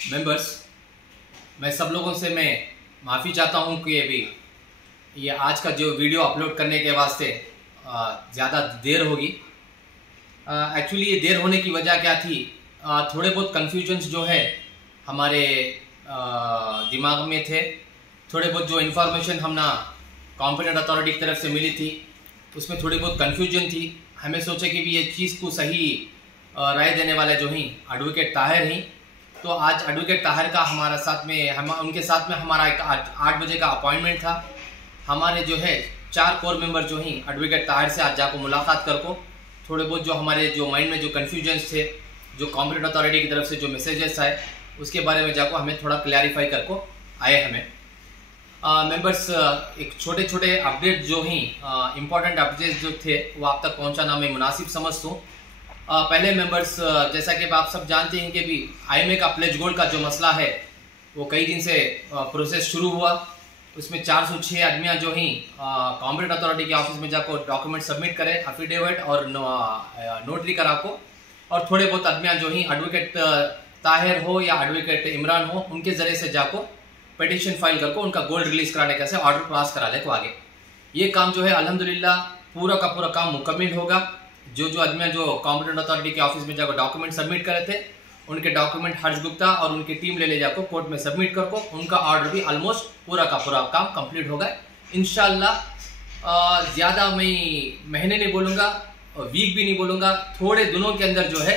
Members, मैं सब लोगों से मैं माफ़ी चाहता हूं कि अभी ये आज का जो वीडियो अपलोड करने के वास्ते ज़्यादा देर होगी। एक्चुअली ये देर होने की वजह क्या थी, थोड़े बहुत कन्फ्यूजन्स जो है हमारे दिमाग में थे। थोड़े बहुत जो इन्फॉर्मेशन हमने कॉम्पिटेंट अथॉरिटी की तरफ से मिली थी उसमें थोड़ी बहुत कन्फ्यूजन थी। हमें सोचे कि भी ये चीज़ को सही राय देने वाले जो ही एडवोकेट ताहिर ही, तो आज एडवोकेट ताहिर का हमारा साथ में उनके साथ में हमारा एक 8 बजे का अपॉइंटमेंट था। हमारे जो है 4 कोर मेंबर जो ही एडवोकेट ताहिर से आज जाकर मुलाकात कर को थोड़े बहुत जो हमारे जो माइंड में जो कन्फ्यूजन्स थे, जो कॉम्पिटेंट अथॉरिटी की तरफ से जो मैसेजेस आए उसके बारे में जाकर हमें थोड़ा क्लैरिफाई कर को आए हमें। मेंबर्स, एक छोटे छोटे अपडेट जो ही इम्पोर्टेंट अपडेट्स जो थे वो आप तक पहुंचाना मैं मुनासिब समझता हूँ। पहले मेंबर्स, जैसा कि आप सब जानते हैं कि भी IMA का प्लेज गोल्ड का जो मसला है वो कई दिन से प्रोसेस शुरू हुआ। उसमें 406 आदमियाँ जो ही कॉम्पिटेंट अथॉरिटी के ऑफिस में जाकर डॉक्यूमेंट सबमिट करें, अफिडेविट और नोटरी करा को, और थोड़े बहुत आदमियाँ जो ही एडवोकेट ताहिर हो या एडवोकेट इमरान हो उनके ज़रिए से जाको पिटीशन फाइल करके उनका गोल्ड रिलीज कराने का से ऑर्डर पास करा ले को आगे। ये काम जो है अल्हम्दुलिल्लाह पूरा का पूरा काम मुकम्मल होगा। जो आदमियाँ जो कॉम्पिटेंट अथॉरिटी के ऑफिस में जाकर डॉक्यूमेंट सबमिट करे थे उनके डॉक्यूमेंट हर्ष गुप्ता और उनकी टीम ले जाकर कोर्ट में सबमिट कर को उनका ऑर्डर भी ऑलमोस्ट पूरा का पूरा काम कंप्लीट होगा इंशाल्लाह। ज़्यादा मैं महीने नहीं बोलूँगा और वीक भी नहीं बोलूँगा, थोड़े दिनों के अंदर जो है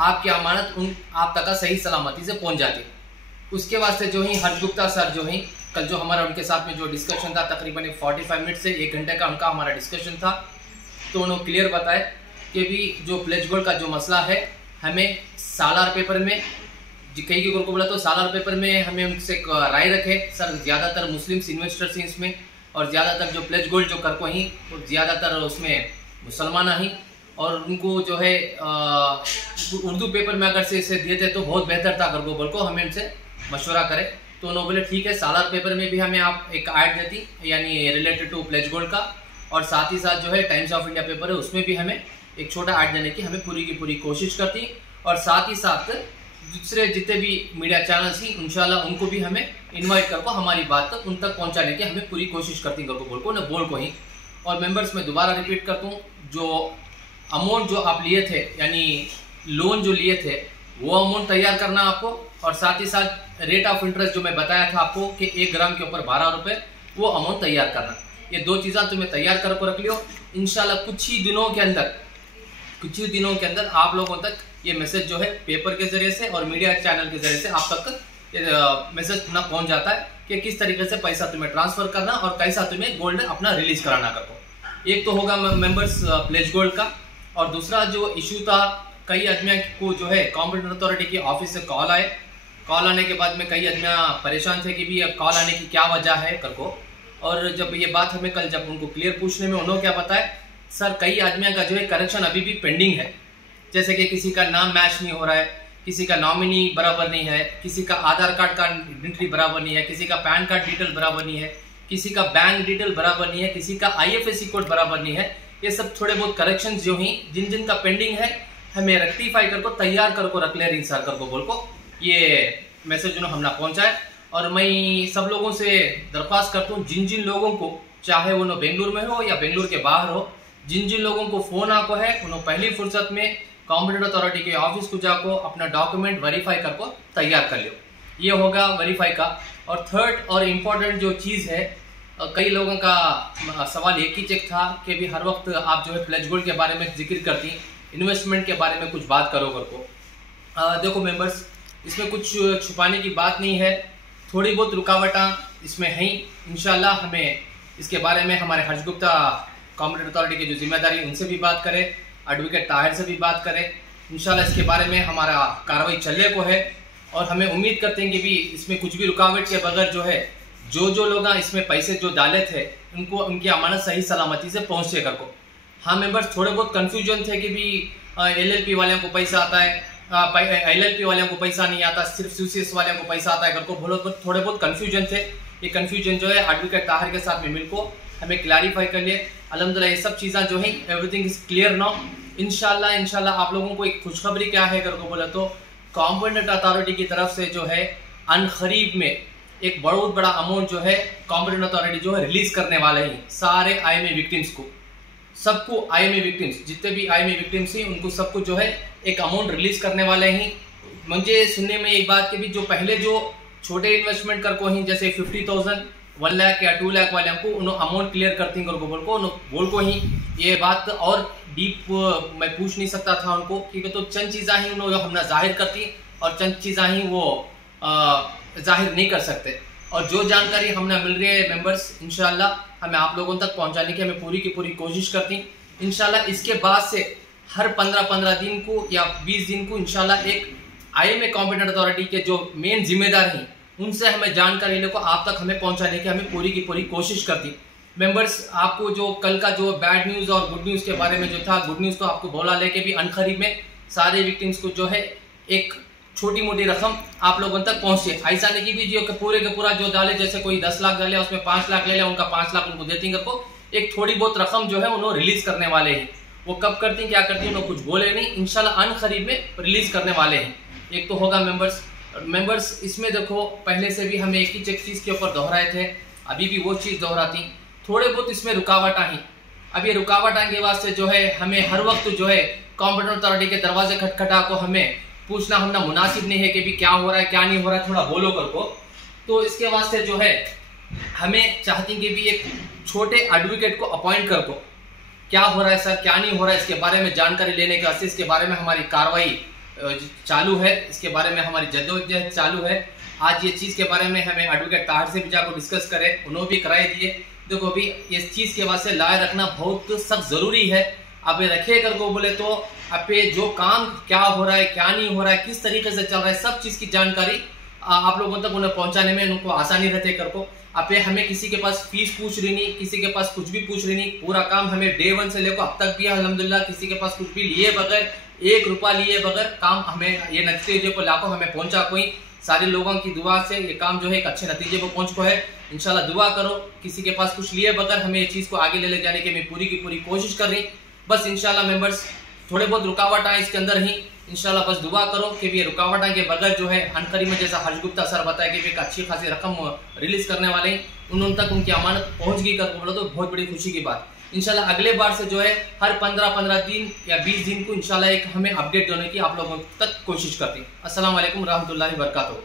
आपकी अमानत आप तक सही सलामती से पहुँच जाती। उसके वास्ते जो ही हर्ष गुप्ता सर जो ही कल जो हमारा उनके साथ में जो डिस्कशन था तकरीबन 45 मिनट से 1 घंटे का उनका हमारा डिस्कशन था, तो उन्होंने क्लियर बताया कि भी जो प्लेज गोल्ड का जो मसला है हमें सालार पेपर में कई के को बोला तो सालार पेपर में हमें उनसे राय रखे सर। ज़्यादातर मुस्लिम्स इन्वेस्टर्स हैं इसमें और ज़्यादातर जो प्लेज गोल्ड जो कर को ही ज़्यादातर उसमें मुसलमान ही, और उनको जो है उर्दू पेपर में अगर से इसे देते तो बहुत बेहतर था अगर वो बोल को हमें उनसे मशवरा करे। तो उन्होंने बोले ठीक है, सालार पेपर में भी हमें आप एक ऐड देती यानी रिलेटेड टू प्लेज गोल्ड का, और साथ ही साथ जो है टाइम्स ऑफ इंडिया पेपर है उसमें भी हमें एक छोटा ऐड देने की हमें पूरी की पूरी कोशिश करती, और साथ ही साथ दूसरे जितने भी मीडिया चैनल्स ही इंशाल्लाह उनको भी हमें इनवाइट करके हमारी बात तक उन तक पहुंचाने की हमें पूरी कोशिश करती बोल को ही। और मेंबर्स, मैं दोबारा रिपीट करता हूँ, जो अमाउंट जो आप लिए थे यानी लोन जो लिए थे वो अमाउंट तैयार करना आपको, और साथ ही साथ रेट ऑफ इंटरेस्ट जो मैं बताया था आपको कि 1 ग्राम के ऊपर 12 रुपये, वो अमाउंट तैयार करना। ये 2 चीज़ें तुम्हें तैयार कर रख लियो। इंशाल्लाह कुछ ही दिनों के अंदर आप लोगों तक ये मैसेज जो है पेपर के जरिए से और मीडिया चैनल के जरिए से आप तक मैसेज ना पहुंच जाता है कि किस तरीके से पैसा तुम्हें ट्रांसफर करना और कैसा तुम्हें गोल्ड अपना रिलीज कराना करो। एक तो होगा मेंबर्स प्लेज गोल्ड का, और दूसरा जो इशू था कई आदमियों को जो है कॉम्पिटेंट अथॉरिटी की ऑफिस से कॉल आए। कॉल आने के बाद में कई आदमियाँ परेशान थे कि भी अब कॉल आने की क्या वजह है करको, और जब ये बात हमें कल जब उनको क्लियर पूछने में उन्होंने क्या बताया, सर कई आदमियों का जो है करेक्शन अभी भी पेंडिंग है। जैसे कि किसी का नाम मैच नहीं हो रहा है, किसी का नॉमिनी बराबर नहीं है, किसी का आधार कार्ड का एंट्री बराबर नहीं है, किसी का पैन कार्ड डिटेल बराबर नहीं है, किसी का बैंक डिटेल बराबर नहीं है, किसी का IFSC कोड बराबर नहीं है। ये सब थोड़े बहुत करेक्शंस जो ही जिन का पेंडिंग है हमें रेक्टिफाई करको तैयार करको रख ले सर करको बोल को ये मैसेज उन्होंने हमने पहुंचाए। और मैं सब लोगों से दरख्वास्त करता हूँ, जिन लोगों को चाहे वो बेंगलुरु में हो या बेंगलुरु के बाहर हो, जिन लोगों को फ़ोन आको है उन्होंने पहली फुर्सत में कॉम्पिटेंट अथॉरिटी के ऑफिस को जाको अपना डॉक्यूमेंट वेरीफाई करको तैयार कर लियो। ये होगा वेरीफाई का। और थर्ड और इम्पोर्टेंट जो चीज़ है, कई लोगों का सवाल एक ही चेक था कि भी हर वक्त आप जो है प्लेज गोल्ड के बारे में जिक्र करती, इन्वेस्टमेंट के बारे में कुछ बात करो करको। देखो मेंबर्स, इसमें कुछ छुपाने की बात नहीं है, थोड़ी बहुत रुकावटें इसमें हैं। इंशाल्लाह हमें इसके बारे में हमारे हर्ष गुप्ता कॉम्पिटेंट अथॉरिटी की जो जिम्मेदारी उनसे भी बात करें, एडवोकेट ताहिर से भी बात करें। इंशाल्लाह इसके बारे में हमारा कार्रवाई चलने को है, और हमें उम्मीद करते हैं कि भी इसमें कुछ भी रुकावट के बगैर जो है जो लोग इसमें पैसे जो डाले थे उनको उनकी अमानत सही सलामती से पहुँचे कर को। हाँ मेंबर्स, थोड़े बहुत कन्फ्यूजन थे कि भी LLP वाले को पैसा आता है, LLP वाले को पैसा नहीं आता, सिर्फ CCS वाले को पैसा आता है कर को थोड़े बहुत कन्फ्यूजन थे। ये कन्फ्यूजन जो है एडवोकेट ताहिर के साथ में मिलकर हमें क्लैरिफाई कर लिए। अल्हम्दुलिल्लाह ये सब चीज़ें जो है एवरीथिंग इज क्लियर नाउ। इंशाल्लाह आप लोगों को एक खुशखबरी क्या है कर को बोला तो कॉम्पिटेंट अथॉरिटी की तरफ से जो है अनखरीब में एक बहुत बड़ा अमाउंट जो है कॉम्पिटेंट अथॉरिटी जो है रिलीज करने वाले हैं सारे आईएमए विक्टिम्स को, सबको आईएमए विक्टिम्स जितने भी आईएमए विक्टिम्स हैं उनको सबको जो है एक अमाउंट रिलीज करने वाले हैं। मुझे सुनने में एक बात के भी जो पहले जो छोटे इन्वेस्टमेंट कर को ही जैसे 50,000 1 लाख या 2 लाख वाले हमको उन्होंने अमाउंट क्लियर करती बोल को ही ये बात और डीप मैं पूछ नहीं सकता था उनको कि तो चंद चीज़ा ही उन्होंने हमने जाहिर करती और चंद चीज़ा ही वो जाहिर नहीं कर सकते। और जो जानकारी हमने मिल रही है मेंबर्स इंशाल्लाह हमें आप लोगों तक पहुंचाने की हमें पूरी की पूरी कोशिश करती। इंशाल्लाह इसके बाद से हर 15-15 दिन को या 20 दिन को इंशाल्लाह एक आईएमए कॉम्पिटेंट अथॉरिटी के जो मेन जिम्मेदार हैं उनसे हमें जानकारी लेकर आप तक हमें पहुंचाने की हमें पूरी की पूरी कोशिश करती। मेंबर्स आपको जो कल का जो बैड न्यूज़ और गुड न्यूज़ के बारे में जो था, गुड न्यूज़ तो आपको बोला लेके भी अनखरीब में सारे विक्टिम्स को जो है एक छोटी मोटी रकम आप लोगों तक पहुंचे। ऐसा नहीं कि भी जो पूरे का पूरा जो डाले जैसे कोई 10 लाख डाले उसमें 5 लाख ले लिया उनका 5 लाख उनको देती को एक थोड़ी बहुत रकम जो है उन्होंने रिलीज करने वाले हैं। वो कब करती क्या करती है उन्होंने कुछ बोले नहीं, इंशाल्लाह अनखरीब में रिलीज करने वाले हैं। एक तो होगा मेंबर्स इसमें देखो पहले से भी हमें एक ही चीज के ऊपर दोहराए थे, अभी भी वो चीज दोहराती, थोड़े बहुत इसमें रुकावट आई। अब ये रुकावट आने के वास्ते जो है हमें हर वक्त जो है कॉम्पिटेंट अथॉरिटी के दरवाजे खटखटा को हमें पूछना हमने मुनासिब नहीं है कि भी क्या हो रहा है क्या नहीं हो रहा है, थोड़ा बोलो कर को। तो इसके वास्ते जो है हमें चाहती कि भी एक छोटे एडवोकेट को अपॉइंट कर को क्या हो रहा है सर क्या नहीं हो रहा है इसके बारे में जानकारी लेने के वास्ते इसके बारे में हमारी कार्रवाई चालू है, इसके बारे में हमारी जद्दोजहद चालू है। आज ये चीज़ के बारे में हमें एडवोकेट ताहिर से भी जाकर डिस्कस करें, उन्होंने भी कराए दिए। देखो भी इस चीज़ के वास्ते लाए रखना बहुत सख्त ज़रूरी है। अब रखे कर को बोले तो आपे जो काम क्या हो रहा है क्या नहीं हो रहा है किस तरीके से चल रहा है सब चीज़ की जानकारी आप लोगों तक उन्हें पहुंचाने में उनको आसानी रहते कर को। आपे हमें किसी के पास फीस पूछ रही नहीं, किसी के पास कुछ भी पूछ रही नहीं, पूरा काम हमें डे 1 से लेकर अब तक भी अल्हम्दुलिल्लाह किसी के पास कुछ भी लिए बगैर 1 रुपया लिए बगैर काम हमें ये नतीजे को लाखों हमें पहुंचा कोई सारे लोगों की दुआ से ये काम जो है एक अच्छे नतीजे पर पहुंच को है। इंशाल्लाह दुआ करो किसी के पास कुछ लिए बगैर हमें ये चीज़ को आगे ले जाने की मैं पूरी की पूरी कोशिश कर रही। बस इंशाल्लाह मेंबर्स थोड़े बहुत रुकावट आए इसके अंदर ही, इंशाल्लाह बस दुआ करो कि ये रुकावट के बगैर जो है अनकरीब में जैसा हर्ष गुप्ता सर बताया कि एक अच्छी खासी रकम रिलीज करने वाले हैं उन तक उनकी अमानत पहुंच गई कर बोलो तो बहुत बड़ी खुशी की बात। इंशाल्लाह अगले बार से जो है हर 15-15 दिन या 20 दिन को इंशाल्लाह एक हमें अपडेट देने की आप लोगों तक कोशिश करती। अस्सलाम वालेकुम रहमतुल्लाहि व बरकातहू।